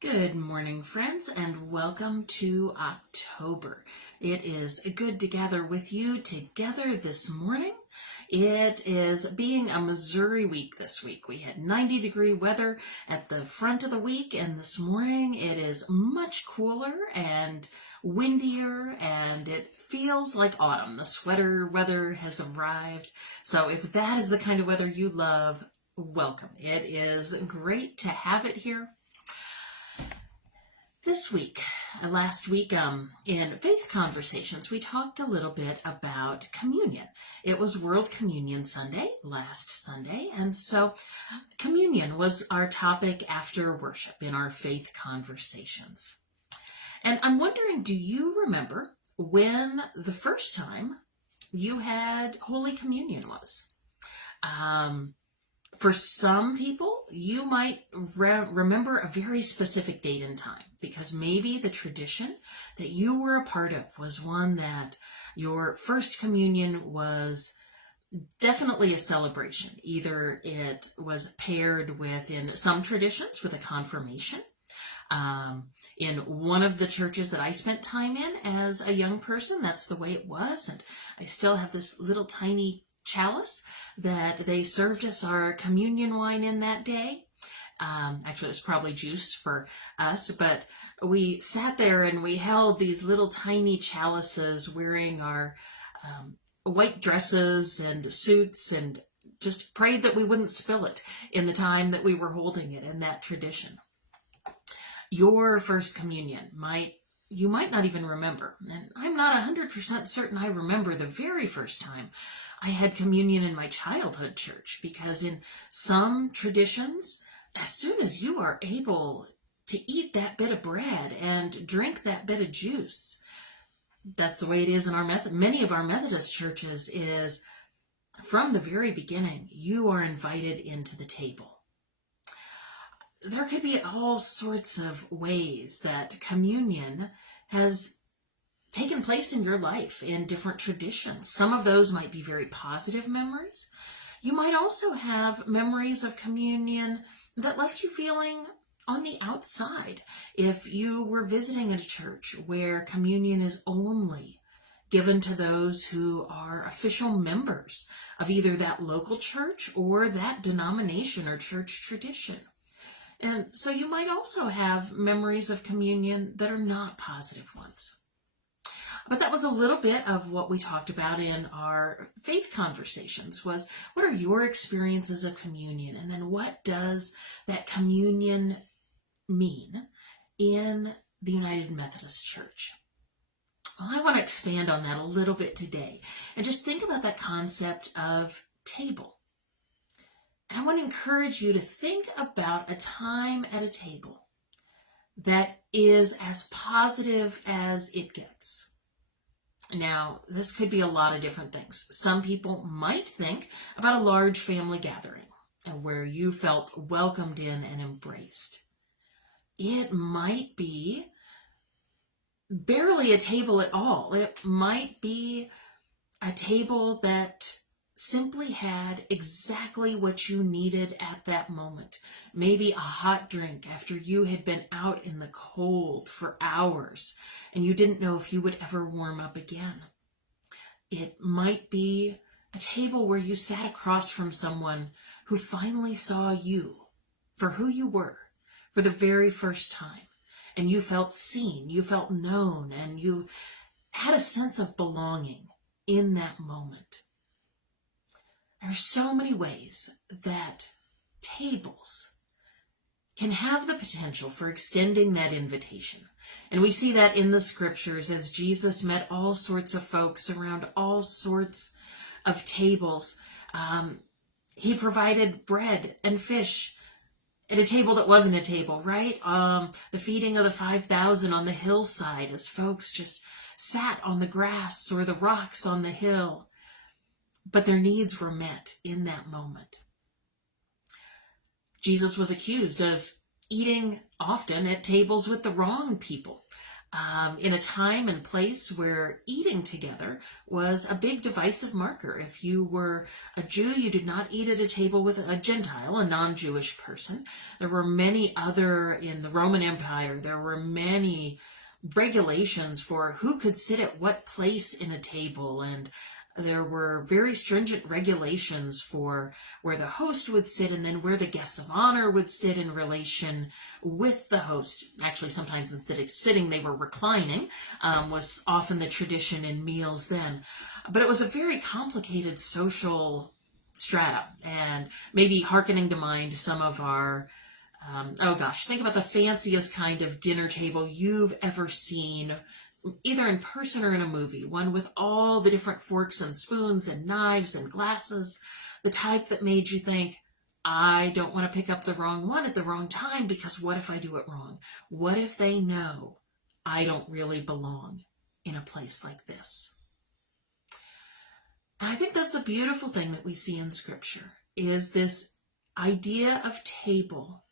Good morning, friends, and welcome to October. It is good to gather with you together this morning. It is being a Missouri week this week. We had 90-degree weather at the front of the week, and this morning it is much cooler and windier, and it feels like autumn. The sweater weather has arrived. So if that is the kind of weather you love, welcome. It is great to have it here. This week, last week, in Faith Conversations, we talked a little bit about communion. It was World Communion Sunday, last Sunday, and so communion was our topic after worship in our Faith Conversations. And I'm wondering, do you remember when the first time you had Holy Communion was? For some people, you might remember a very specific date and time, because maybe the tradition that you were a part of was one that your first communion was definitely a celebration. Either it was paired with, in some traditions, with a confirmation. In one of the churches that I spent time in as a young person, that's the way it was. And I still have this little tiny chalice that they served us our communion wine in that day. Actually, it was probably juice for us, but we sat there and we held these little tiny chalices wearing our white dresses and suits, and just prayed that we wouldn't spill it in the time that we were holding it in that tradition. Your first communion you might not even remember. And I'm not 100% certain I remember the very first time I had communion in my childhood church, because in some traditions, as soon as you are able to eat that bit of bread and drink that bit of juice, that's the way it is in many of our Methodist churches, is from the very beginning, you are invited into the table. There could be all sorts of ways that communion has taken place in your life in different traditions. Some of those might be very positive memories. You might also have memories of communion that left you feeling on the outside. If you were visiting at a church where communion is only given to those who are official members of either that local church or that denomination or church tradition. And so you might also have memories of communion that are not positive ones. But that was a little bit of what we talked about in our Faith Conversations, was what are your experiences of communion? And then what does that communion mean in the United Methodist Church? Well, I want to expand on that a little bit today and just think about that concept of table. And I want to encourage you to think about a time at a table that is as positive as it gets. Now, this could be a lot of different things. Some people might think about a large family gathering where you felt welcomed in and embraced. It might be barely a table at all. It might be a table that simply had exactly what you needed at that moment. Maybe a hot drink after you had been out in the cold for hours and you didn't know if you would ever warm up again. It might be a table where you sat across from someone who finally saw you for who you were for the very first time, and you felt seen, you felt known, and you had a sense of belonging in that moment. There are so many ways that tables can have the potential for extending that invitation. And we see that in the scriptures as Jesus met all sorts of folks around all sorts of tables. He provided bread and fish at a table that wasn't a table, right? The feeding of the 5,000 on the hillside as folks just sat on the grass or the rocks on the hill. But their needs were met in that moment. Jesus was accused of eating often at tables with the wrong people. in a time and place where eating together was a big divisive marker. If you were a Jew, you did not eat at a table with a Gentile, a non-Jewish person. There were many other, in the Roman Empire, there were many regulations for who could sit at what place in a table, and there were very stringent regulations for where the host would sit and then where the guests of honor would sit in relation with the host. Actually, sometimes instead of sitting, they were reclining, was often the tradition in meals then. But it was a very complicated social strata, and maybe hearkening to mind some of our oh gosh, think about the fanciest kind of dinner table you've ever seen, either in person or in a movie. One with all the different forks and spoons and knives and glasses. The type that made you think, I don't want to pick up the wrong one at the wrong time, because what if I do it wrong? What if they know I don't really belong in a place like this? And I think that's the beautiful thing that we see in Scripture, is this idea of table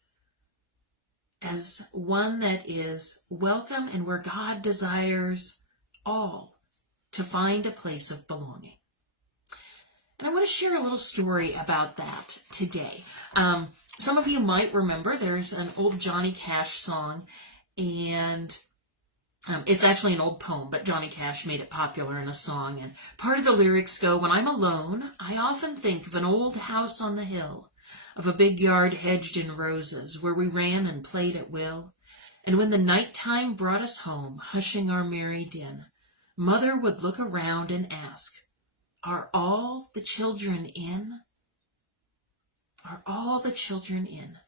as one that is welcome and where God desires all to find a place of belonging. And I want to share a little story about that today. Some of you might remember there's an old Johnny Cash song, and it's actually an old poem, but Johnny Cash made it popular in a song. And part of the lyrics go, when I'm alone, I often think of an old house on the hill, of a big yard hedged in roses, where we ran and played at will. And when the night time brought us home, hushing our merry din, Mother would look around and ask, are all the children in? Are all the children in?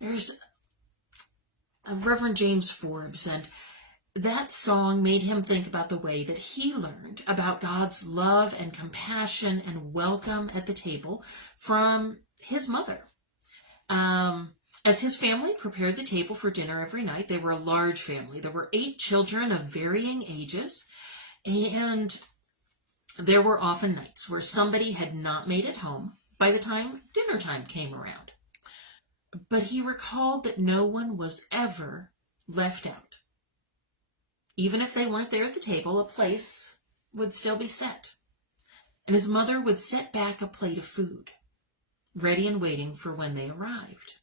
There's a Reverend James Forbes, and that song made him think about the way that he learned about God's love and compassion and welcome at the table from his mother. As his family prepared the table for dinner every night, they were a large family. There were 8 children of varying ages, and there were often nights where somebody had not made it home by the time dinner time came around. But he recalled that no one was ever left out. Even if they weren't there at the table, a place would still be set. And his mother would set back a plate of food, ready and waiting for when they arrived.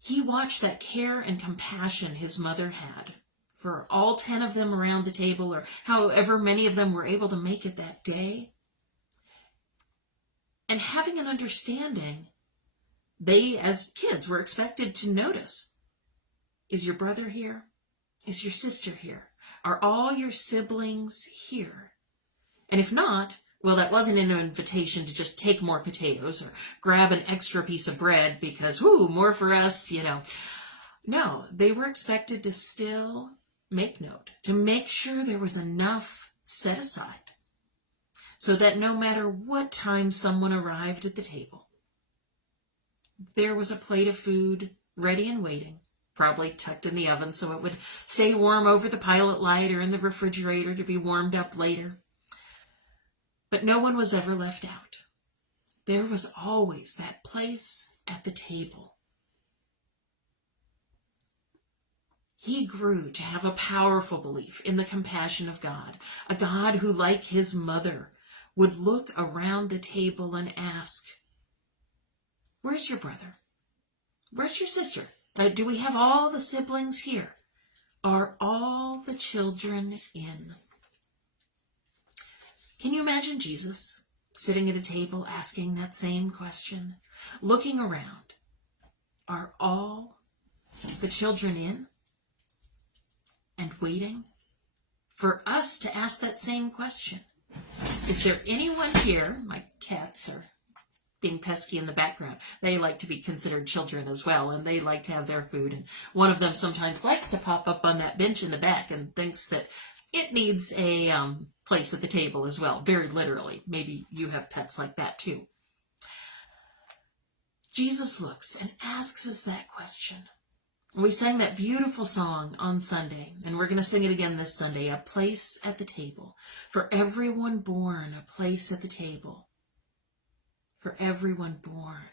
He watched that care and compassion his mother had for all 10 of them around the table, or however many of them were able to make it that day. And having an understanding, they, as kids, were expected to notice, is your brother here? Is your sister here? Are all your siblings here? And if not, well, that wasn't an invitation to just take more potatoes or grab an extra piece of bread because, whoo, more for us, you know. No, they were expected to still make note, to make sure there was enough set aside so that no matter what time someone arrived at the table, there was a plate of food ready and waiting, probably tucked in the oven so it would stay warm over the pilot light or in the refrigerator to be warmed up later. But no one was ever left out. There was always that place at the table. He grew to have a powerful belief in the compassion of God, a God who, like his mother, would look around the table and ask, where's your brother? Where's your sister? Do we have all the siblings here? Are all the children in? Can you imagine Jesus sitting at a table asking that same question, looking around? Are all the children in? And waiting for us to ask that same question. Is there anyone here? My cats are being pesky in the background. They like to be considered children as well, and they like to have their food. And one of them sometimes likes to pop up on that bench in the back and thinks that it needs a place at the table as well, very literally. Maybe you have pets like that too. Jesus looks and asks us that question. We sang that beautiful song on Sunday, and we're going to sing it again this Sunday, A Place at the Table. For everyone born, a place at the table. For everyone born,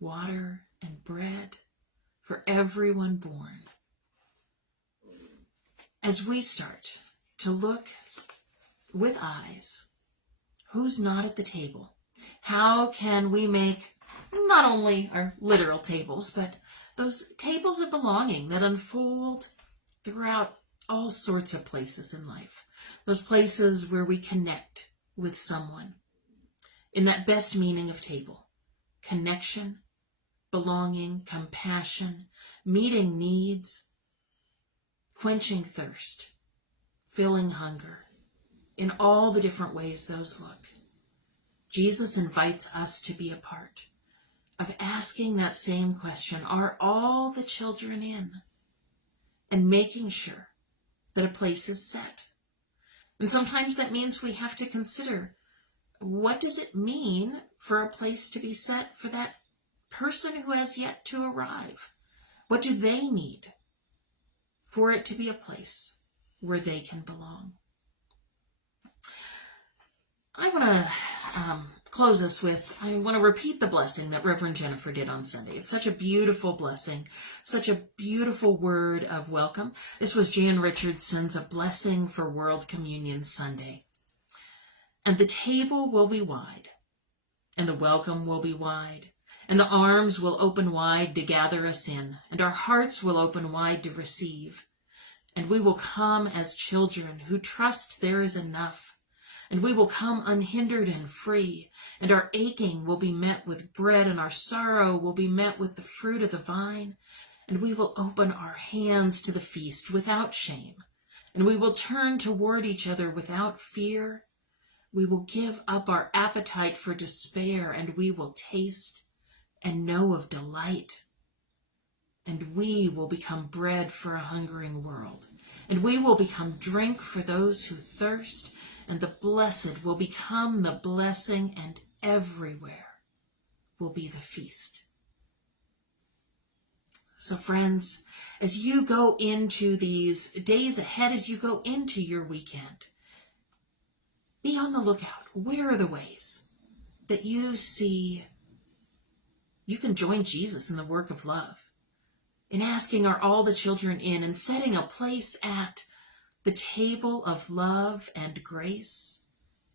water and bread. For everyone born, as we start to look with eyes, who's not at the table? How can we make not only our literal tables, but those tables of belonging that unfold throughout all sorts of places in life? Those places where we connect with someone in that best meaning of table. Connection, belonging, compassion, meeting needs, quenching thirst, filling hunger, in all the different ways those look. Jesus invites us to be a part of asking that same question, are all the children in? And making sure that a place is set. And sometimes that means we have to consider, what does it mean for a place to be set for that person who has yet to arrive? What do they need for it to be a place where they can belong? I want to close us with, I want to repeat the blessing that Reverend Jennifer did on Sunday. It's such a beautiful blessing, such a beautiful word of welcome. This was Jan Richardson's A Blessing for World Communion Sunday. And the table will be wide, and the welcome will be wide, and the arms will open wide to gather us in, and our hearts will open wide to receive. And we will come as children who trust there is enough. And we will come unhindered and free, and our aching will be met with bread, and our sorrow will be met with the fruit of the vine. And we will open our hands to the feast without shame, and we will turn toward each other without fear. We will give up our appetite for despair, and we will taste and know of delight. And we will become bread for a hungering world, and we will become drink for those who thirst, and the blessed will become the blessing, and everywhere will be the feast. So friends, as you go into these days ahead, as you go into your weekend, be on the lookout. Where are the ways that you see you can join Jesus in the work of love, in asking, are all the children in, and setting a place at the table of love and grace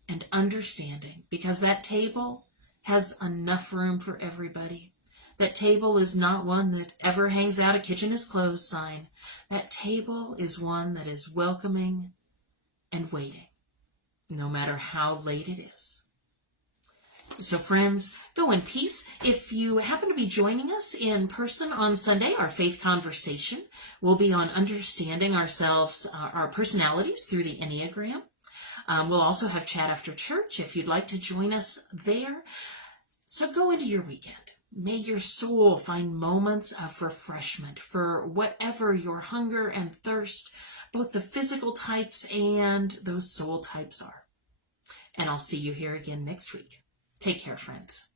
and understanding, because that table has enough room for everybody. That table is not one that ever hangs out a kitchen is closed sign. That table is one that is welcoming and waiting, no matter how late it is. So friends, go in peace. If you happen to be joining us in person on Sunday, our faith conversation will be on understanding ourselves, our personalities through the Enneagram. We'll also have chat after church if you'd like to join us there. So go into your weekend. May your soul find moments of refreshment for whatever your hunger and thirst, both the physical types and those soul types are. And I'll see you here again next week. Take care, friends.